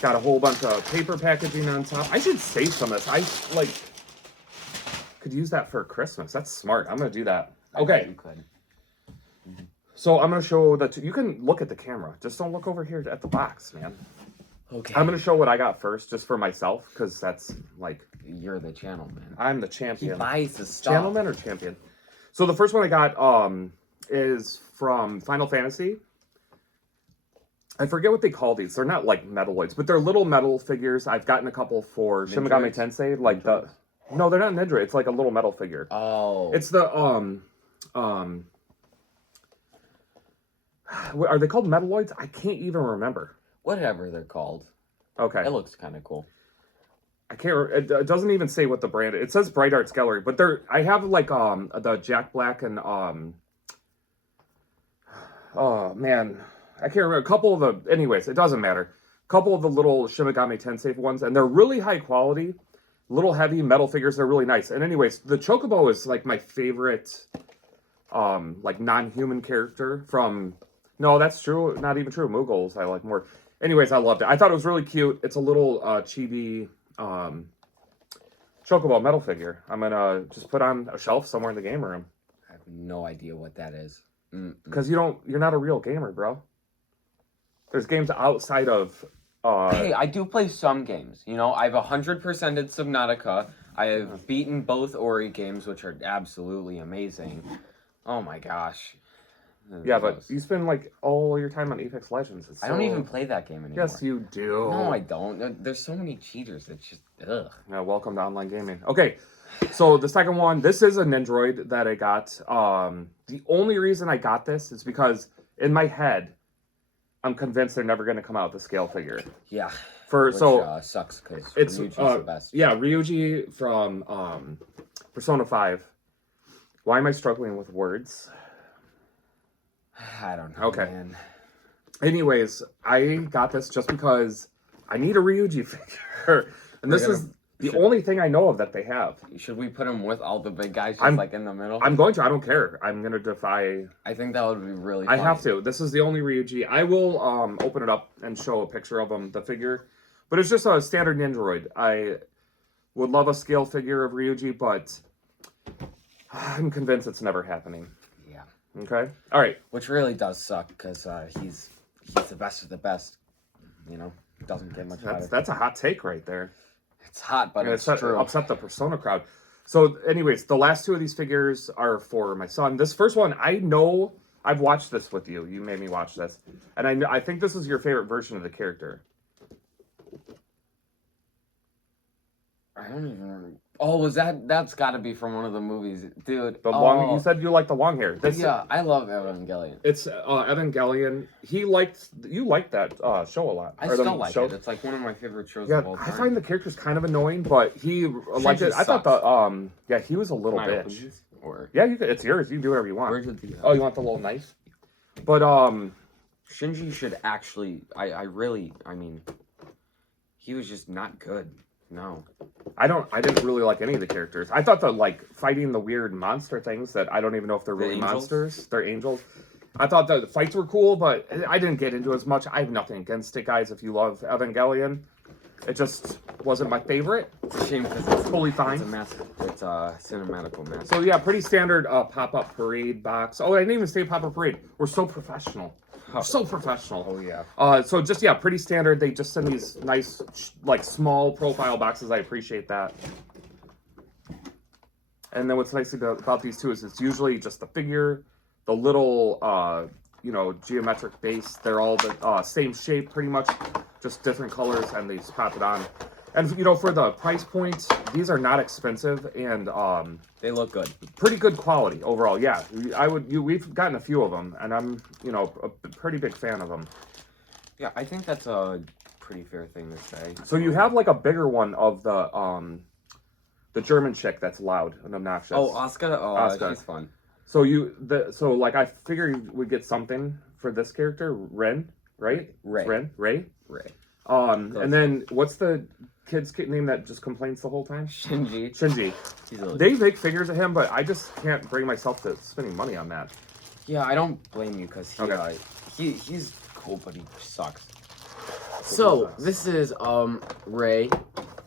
Got a whole bunch of paper packaging on top. I should save some of this. I could use that for Christmas. That's smart. I'm gonna do that. Okay. You could. So I'm gonna show you can look at the camera. Just don't look over here at the box, man. Okay. I'm gonna show what I got first, just for myself, because that's like you're the channel man. I'm the champion. He buys the stuff. Channel man or champion? So the first one I got is from Final Fantasy. I forget what they call these. They're not like Metaloids, but they're little metal figures. I've gotten a couple for Shin Megami Tensei, like the. No, they're not Nidra. It's like a little metal figure. Oh. It's the are they called Metaloids? I can't even remember. Whatever they're called. Okay. It looks kind of cool. I can't. It doesn't even say what the brand is. It says Bright Arts Gallery, but I have like the Jack Black and oh man, I can't remember a couple of the. Anyways, it doesn't matter. A couple of the little Shin Megami Tensei ones, and they're really high quality. Little heavy metal figures. They're really nice. And anyways, the Chocobo is like my favorite, like non-human character from. No, that's true. Not even true. Mughals I like more. Anyways, I loved it. I thought it was really cute. It's a little chibi Chocobo metal figure. I'm gonna just put on a shelf somewhere in the game room. I have no idea what that is. Because you're not a real gamer, bro. There's games outside of. Hey, I do play some games. You know, I've 100%ed Subnautica. I have beaten both Ori games, which are absolutely amazing. Oh my gosh. Yeah, but you spend like all your time on Apex Legends. I don't even play that game anymore. Yes, you do. No, I don't. There's so many cheaters. It's just ugh. Yeah, welcome to online gaming. Okay, so the second one, this is a Nendoroid that I got. The only reason I got this is because in my head, I'm convinced they're never going to come out with a scale figure. Yeah. Which sucks because it's Ryuji's the best. Yeah, Ryuji from Persona 5. Why am I struggling with words? I don't know. Okay. Man. Anyways, I got this just because I need a Ryuji figure, and this is the only thing I know of that they have. Should we put him with all the big guys, just like in the middle? I'm going to. I don't care. I'm going to defy. I think that would be really funny. I have to. This is the only Ryuji. I will open it up and show a picture of him, the figure. But it's just a standard Nendoroid. I would love a scale figure of Ryuji, but I'm convinced it's never happening. Yeah. Okay? All right. Which really does suck, because he's the best of the best. You know? Doesn't get much better. That's a hot take right there. It's hot, but it's true. Upset the Persona crowd. So, anyways, the last two of these figures are for my son. This first one, I know I've watched this with you. You made me watch this. And I think this is your favorite version of the character. I don't even remember. Oh, that's got to be from one of the movies, dude. The long. You said you like the long hair. Yeah, I love Evangelion. It's Evangelion. You liked that show a lot. I still like it. It's like one of my favorite shows of all time. I find the character's kind of annoying, but he liked it. I thought he was a little bitch. Yeah, it's yours. You can do whatever you want. Oh, you want the little knife? But Shinji should actually. I mean, he was just not good. No. I didn't really like any of the characters. I thought fighting the weird monster things that I don't even know if they're really monsters. They're angels. I thought the fights were cool, but I didn't get into as much. I have nothing against it, guys, if you love Evangelion. It just wasn't my favorite. It's a shame because it's totally fine. It's a cinematical mask. So yeah, pretty standard pop-up parade box. Oh, I didn't even say pop-up parade. We're so professional. So professional. Oh yeah. So just pretty standard. They just send these nice small profile boxes. I appreciate that. And then what's nice about these two is it's usually just the figure, the little geometric base. They're all the same shape pretty much, just different colors, and they just pop it on. And for the price point, these are not expensive, and they look good. Pretty good quality overall. Yeah, we've gotten a few of them, and I'm a pretty big fan of them. Yeah, I think that's a pretty fair thing to say. So you have a bigger one of the German chick that's loud and obnoxious. Oh, Asuka. Oh, Asuka. She's fun. So I figured we'd get something for this character, Ren, right? Ray. And then what's the kid's name that just complains the whole time? Shinji. They make figures of him, but I just can't bring myself to spending money on that. Yeah, I don't blame you because he's cool, but he sucks. So this is Ray.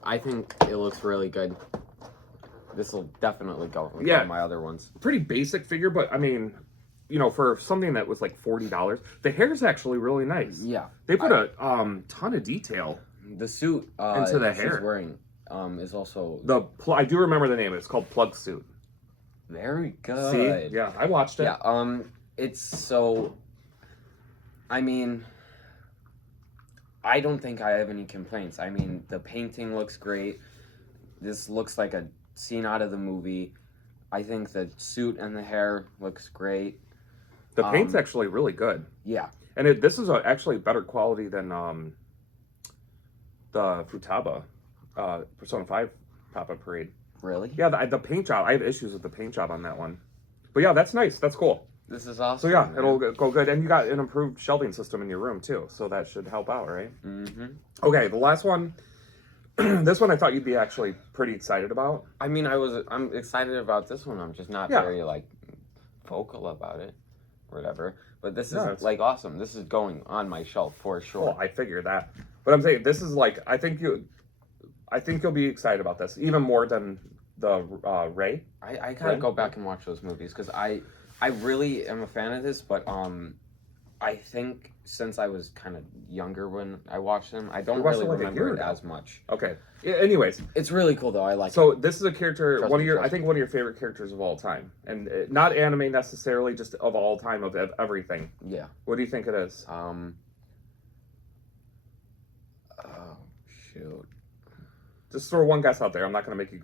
I think it looks really good. This will definitely go with one of my other ones. Pretty basic figure, but I mean, for something that was like $40, the hair's actually really nice. Yeah, they put a ton of detail. The suit into the hair she's wearing is also I do remember the name. It's called Plug Suit. Very good. See? Yeah, I watched it. Yeah. It's so. I mean, I don't think I have any complaints. I mean, the painting looks great. This looks like a scene out of the movie. I think the suit and the hair looks great. The paint's actually really good. Yeah. And this is actually better quality than the Futaba Persona 5 pop-up parade. Really? Yeah, the paint job. I have issues with the paint job on that one. But yeah, that's nice. That's cool. This is awesome. So yeah, it'll go good. And you got an improved shelving system in your room too. So that should help out, right? Mm-hmm. Okay, the last one. This one I thought you'd be actually pretty excited about. I mean, I'm excited about this one. I'm just not very vocal about it or whatever. But this is awesome. This is going on my shelf for sure. Well, I figured that. But I'm saying this is I think you'll be excited about this even more than the Ray. I gotta go back and watch those movies because I really am a fan of this, but I think since I was kind of younger when I watched them, I don't You watched really it like a remember year it ago. as much. Okay. Yeah, anyways, It's really cool though. I like so it. this is a character, Trust one me, of your, trust I think one of your favorite characters of all time, and not anime necessarily, just of all time, of everything. Yeah. What do you think it is? Oh shoot. Just throw one guess out there. I'm not going to make you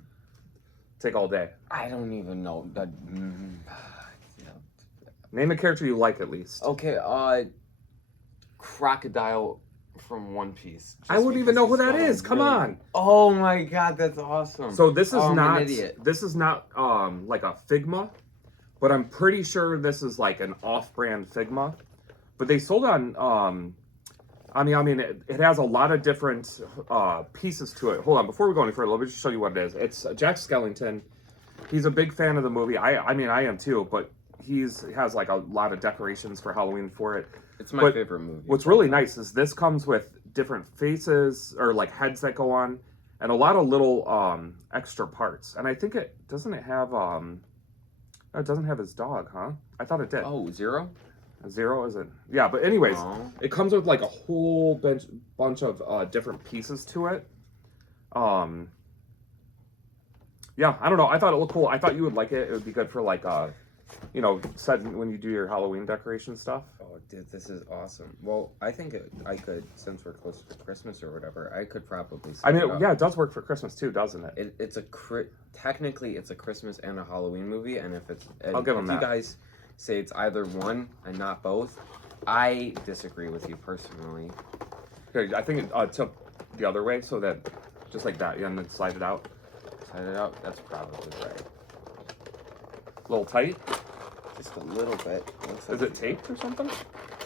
take all day. I don't even know. Name a character you like at least. Okay. Crocodile from One Piece. I wouldn't even know who that is. Come on. Oh my god, that's awesome. So this is I'm not. an idiot. This is not like a Figma, but I'm pretty sure this is like an off-brand Figma. But they sold on Amiami, and it has a lot of different pieces to it. Hold on, before we go any further, let me just show you what it is. It's Jack Skellington. He's a big fan of the movie. I mean, I am too, but he has like a lot of decorations for Halloween for it. It's my favorite movie. What's really nice is this comes with different faces or like heads that go on, and a lot of little extra parts. And I think it doesn't have his dog, huh? I thought it did. Oh, Zero? Zero, is it? Yeah, but anyways, Oh. it comes with like a whole bunch of different pieces to it. Yeah, I don't know. I thought it looked cool. I thought you would like it. It would be good for like setting when you do your Halloween decoration stuff. Oh, dude, this is awesome. Well, I think I could, since we're close to Christmas or whatever, I could probably set I mean, it up. yeah, it does work for Christmas too, doesn't it? Technically, it's a Christmas and a Halloween movie, and if I'll give them you that. guys say it's either one and not both, I disagree with you personally. Here, I think it tilt the other way so that just like that, and then slide it out. Slide it out. That's probably right. A little tight. Just a little bit. Is it taped or something?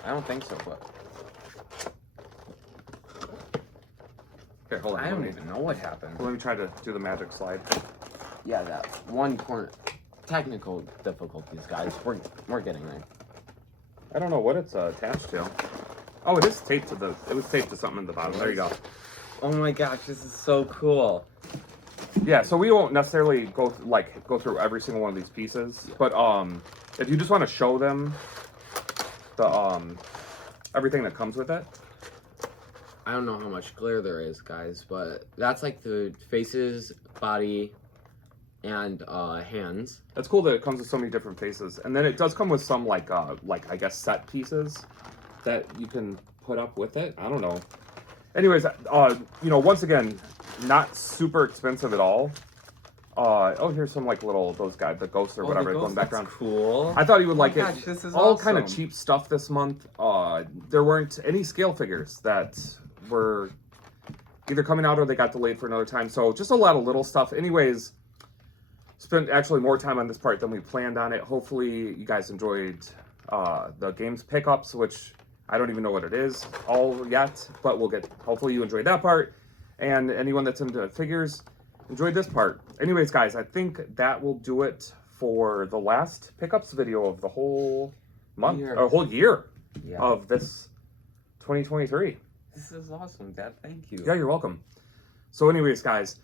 I don't think so, but Okay, hold on. I don't even know what happened. Let me try to do the magic slide. Yeah, that one corner. Technical difficulties, guys. We're getting there. I don't know what it's attached to. Oh, it is taped to it was taped to something in the bottom. There you go. Oh my gosh, this is so cool. Yeah, so we won't necessarily go through every single one of these pieces, but if you just want to show them the everything that comes with it. I don't know how much glare there is, guys, but that's like the faces, body, and hands. That's cool that it comes with so many different faces, and then it does come with some like I guess set pieces that you can put up with it. I don't know. Anyways, once again, not super expensive at all. Oh, here's some like little those guys, the ghosts or whatever going background. Cool. I thought you would like it. Gosh, this is all awesome. kind of cheap stuff this month. There weren't any scale figures that were either coming out or they got delayed for another time. So just a lot of little stuff. Anyways, spent actually more time on this part than we planned on it. Hopefully you guys enjoyed the games pickups, which I don't even know what it is all yet, but hopefully you enjoyed that part. And anyone that's into figures enjoyed this part. Anyways, guys, I think that will do it for the last pickups video of the whole month, or whole year of this 2023. This is awesome, Dad. Thank you. Yeah, you're welcome. So anyways, guys,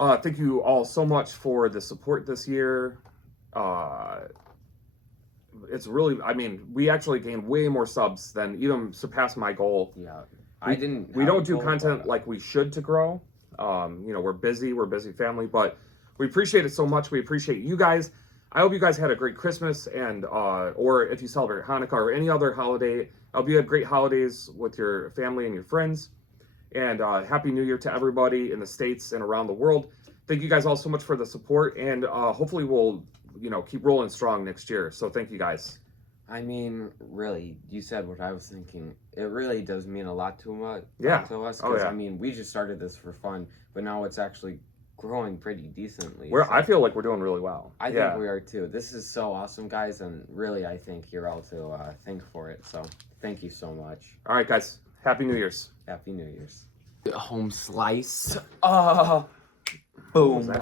thank you all so much for the support this year. It's really, I mean, we actually gained way more subs than even surpassed my goal. Yeah. We don't do content like we should to grow. We're busy family, but we appreciate it so much. We appreciate you guys. I hope you guys had a great Christmas and or if you celebrate Hanukkah or any other holiday, I hope you had great holidays with your family and your friends. And Happy New Year to everybody in the States and around the world. Thank you guys all so much for the support, and hopefully we'll keep rolling strong next year. So thank you guys. I mean, really, you said what I was thinking. It really does mean a lot to us. Because, I mean, we just started this for fun, but now it's actually growing pretty decently. I feel like we're doing really well. I think we are too. This is so awesome, guys, and really, I think you're all to thank for it. So, thank you so much. All right, guys. Happy New Year's. Happy New Year's. Home slice. Boom.